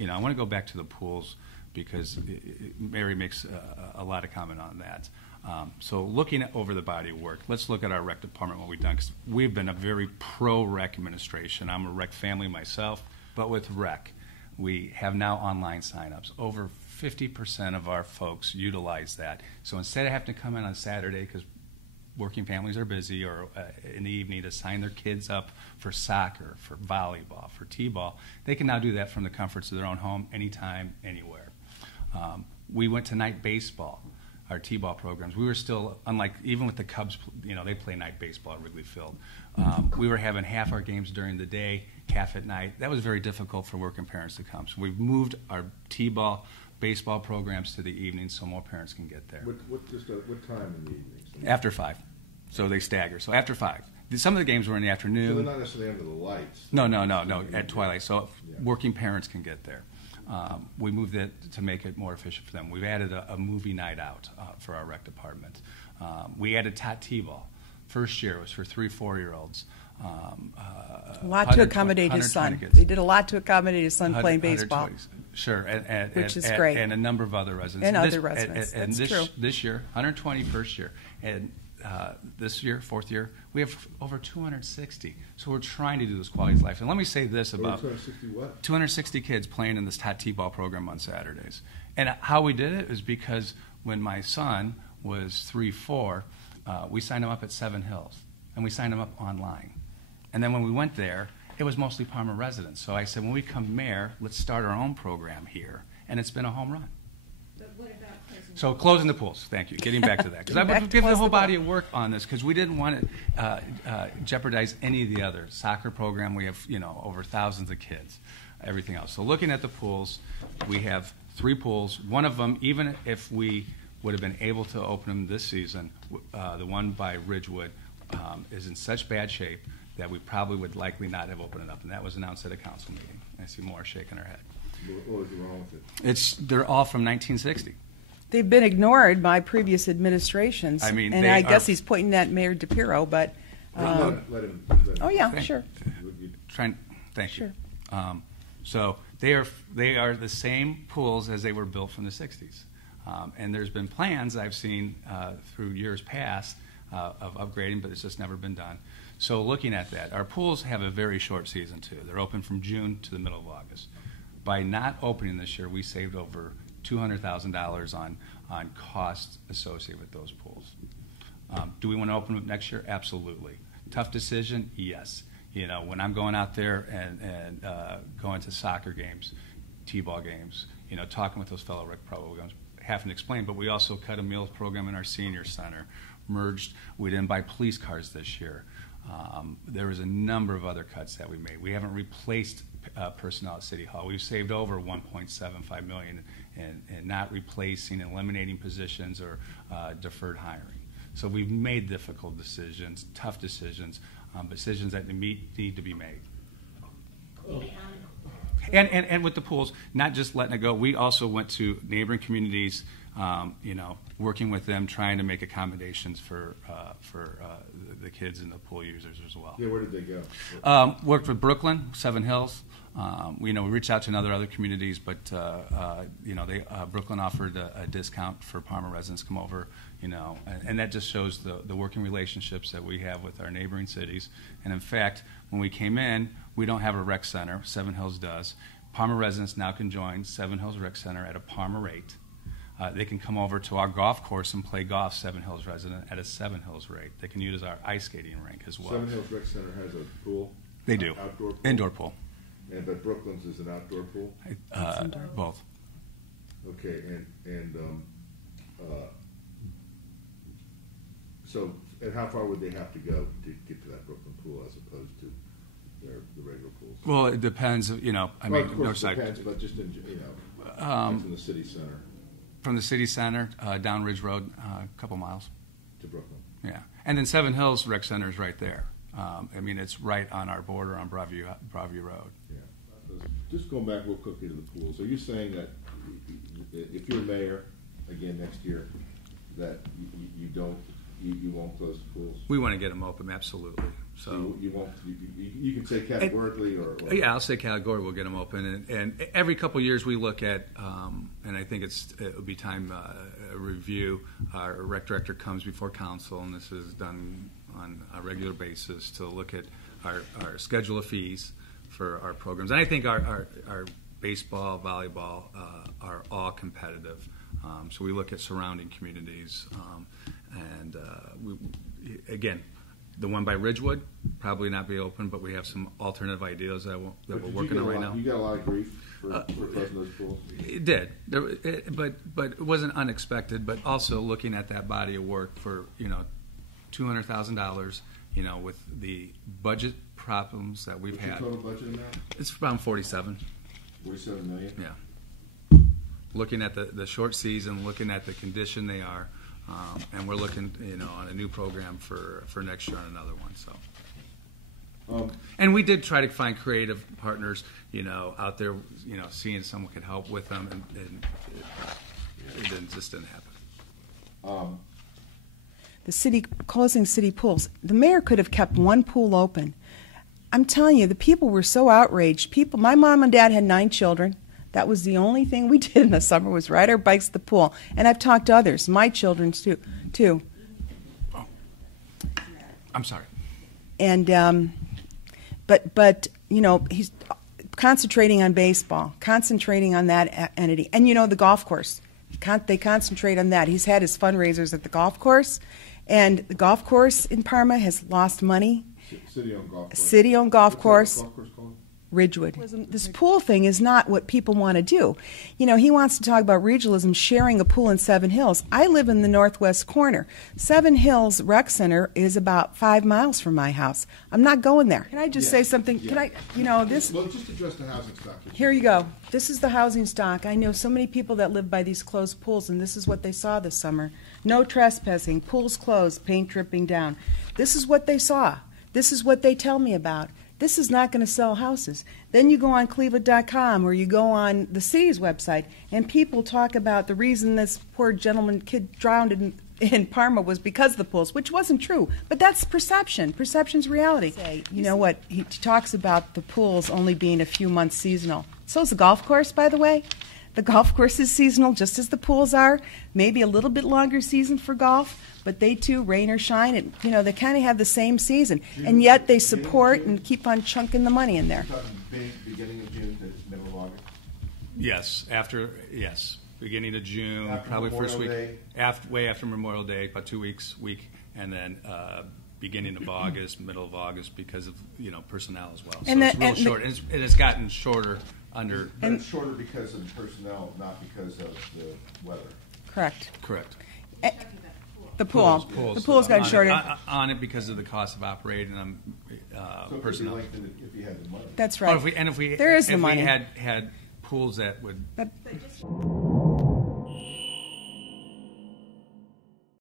I want to go back to the pools because Mary makes a lot of comment on that. So looking over the body of work, let's look at our rec department, what we've done, because we've been a very pro-rec administration. I'm a rec family myself, but with rec, we have now online signups. Over 50% of our folks utilize that. So instead of having to come in on Saturday, because working families are busy, or in the evening to sign their kids up for soccer, for volleyball, for t-ball, they can now do that from the comforts of their own home, anytime, anywhere. We went to night baseball, our t-ball programs. We were still, unlike, even with the Cubs, they play night baseball at Wrigley Field. We were having half our games during the day, half at night. That was very difficult for working parents to come. So we've moved our t-ball, baseball programs to the evening so more parents can get there. What time in the evenings? After 5. So they stagger. So after 5. Some of the games were in the afternoon. So they're not necessarily under the lights. No, at twilight. So working parents can get there. We moved it to make it more efficient for them. We've added a movie night out for our rec department. We added tot t-ball. First year was for 3-4-year-olds. A lot to accommodate his son. They did a lot to accommodate his son playing baseball. Sure, which is great. And a number of other residents. And other residents. That's true. This year, 120 first year. And this year, fourth year, we have over 260. So we're trying to do this quality of life. And let me say this about 260 what? 260 kids playing in this tot t-ball program on Saturdays. And how we did it is because when my son was 3-4, we signed him up at Seven Hills, and we signed him up online. And then when we went there, it was mostly Parma residents. So I said, when we come mayor, let's start our own program here. And it's been a home run. But what about so closing the pools, thank you. Getting back to that. Because I've given the whole body of work on this because we didn't want to jeopardize any of the other. Soccer program, we have over thousands of kids, everything else. So looking at the pools, we have 3 pools. One of them, even if we would have been able to open them this season, the one by Ridgewood is in such bad shape that we probably would likely not have opened it up. And that was announced at a council meeting. I see Maura shaking her head. What was wrong with it? They're all from 1960. They've been ignored by previous administrations. I mean, and I guess he's pointing at Mayor DePiro, but. Let him. Oh yeah, sure. Thank you. Sure. So they are the same pools as they were built from the 60s. And there's been plans I've seen through years past of upgrading, but it's just never been done. So looking at that, our pools have a very short season too. They're open from June to the middle of August. By not opening this year, we saved over $200,000 on costs associated with those pools. Do we want to open them next year? Absolutely. Tough decision? Yes. When I'm going out there and going to soccer games, t-ball games, talking with those fellow rec programs, having to explain, but we also cut a meals program in our senior center, merged. We didn't buy police cars this year. There was a number of other cuts that we made. We haven't replaced personnel at City Hall. We've saved over $1.75 million in not replacing, eliminating positions, or deferred hiring. So we've made difficult decisions, tough decisions, decisions that need to be made. And with the pools, not just letting it go, we also went to neighboring communities, working with them, trying to make accommodations for the kids and the pool users as well. Yeah, where did they go? Worked with Brooklyn, Seven Hills. We reached out to other communities, but Brooklyn offered a discount for Parma residents to come over, and that just shows the working relationships that we have with our neighboring cities. And in fact, when we came in, we don't have a rec center. Seven Hills does. Parma residents now can join Seven Hills Rec Center at a Parma rate. They can come over to our golf course and play golf, Seven Hills resident, at a Seven Hills rate. They can use our ice skating rink as well. Seven Hills Rec Center has a pool? They do. Outdoor pool? Indoor pool. But Brooklyn's is an outdoor pool? Both. Okay, and how far would they have to go to get to that Brooklyn pool as opposed to the regular pools? Well, it depends. Of course it depends, but just from the city center. From the city center down Ridge Road, a couple miles. To Brooklyn. Yeah, and then Seven Hills Rec Center is right there. It's right on our border on Broadview Road. Yeah. Just going back real quickly to the pools. Are you saying that if you're mayor again next year, that you won't close the pools? We want to get them open, absolutely. So you won't. You can say categorically, or yeah, I'll say categorically. We'll get them open, and every couple of years we look at, and I think it would be time a review. Our rec director comes before council, and this is done on a regular basis to look at our schedule of fees for our programs. And I think our baseball, volleyball are all competitive. So we look at surrounding communities, and again. The one by Ridgewood probably not be open, but we have some alternative ideas that we're working on right now. You got a lot of grief for closing those pools? It did, but it wasn't unexpected. But also looking at that body of work for $200,000, with the budget problems that we've had. What's your total budget in that? It's around 47. 47 million. Yeah. Looking at the short season, looking at the condition they are. And we're looking, on a new program for next year on another one. So, and we did try to find creative partners, out there, seeing someone could help with them, and it just didn't happen. The city closing city pools. The mayor could have kept one pool open. I'm telling you, the people were so outraged. My mom and dad had 9 children. That was the only thing we did in the summer was ride our bikes to the pool. And I've talked to others, my children too. Oh. I'm sorry. And but he's concentrating on baseball, concentrating on that entity, and the golf course. They concentrate on that. He's had his fundraisers at the golf course, and the golf course in Parma has lost money. City-owned golf course. City-owned golf course. What's that golf course called? Ridgewood. This pool thing is not what people want to do. He wants to talk about regionalism, sharing a pool in Seven Hills. I live in the northwest corner. Seven Hills Rec Center is about 5 miles from my house. I'm not going there. Can I just say something? Yeah. Can I, this? Well, just address the housing stock. Here you go. This is the housing stock. I know so many people that live by these closed pools, and this is what they saw this summer. No trespassing, pools closed, paint dripping down. This is what they saw. This is what they tell me about. This is not going to sell houses. Then you go on cleveland.com or you go on the city's website, and people talk about the reason this poor kid drowned in Parma was because of the pools, which wasn't true. But that's perception. Perception's reality. You know what? He talks about the pools only being a few months seasonal. So is the golf course, by the way. The golf course is seasonal, just as the pools are. Maybe a little bit longer season for golf, but they too, rain or shine, they kind of have the same season. And yet they support and keep on chunking the money in there. You're talking beginning of June to middle of August? Yes, beginning of June, After probably Memorial first week, Day. way after Memorial Day, about 2 weeks, and then beginning of August, middle of August, because of personnel as well. So And it's real short. It has gotten shorter under. But it's shorter because of the personnel, not because of the weather. Correct. The pool. The pool's gotten shorter. On it because of the cost of operating them, So personnel. it could be lengthened if you had the money. That's right. If we there is the money. had pools that would.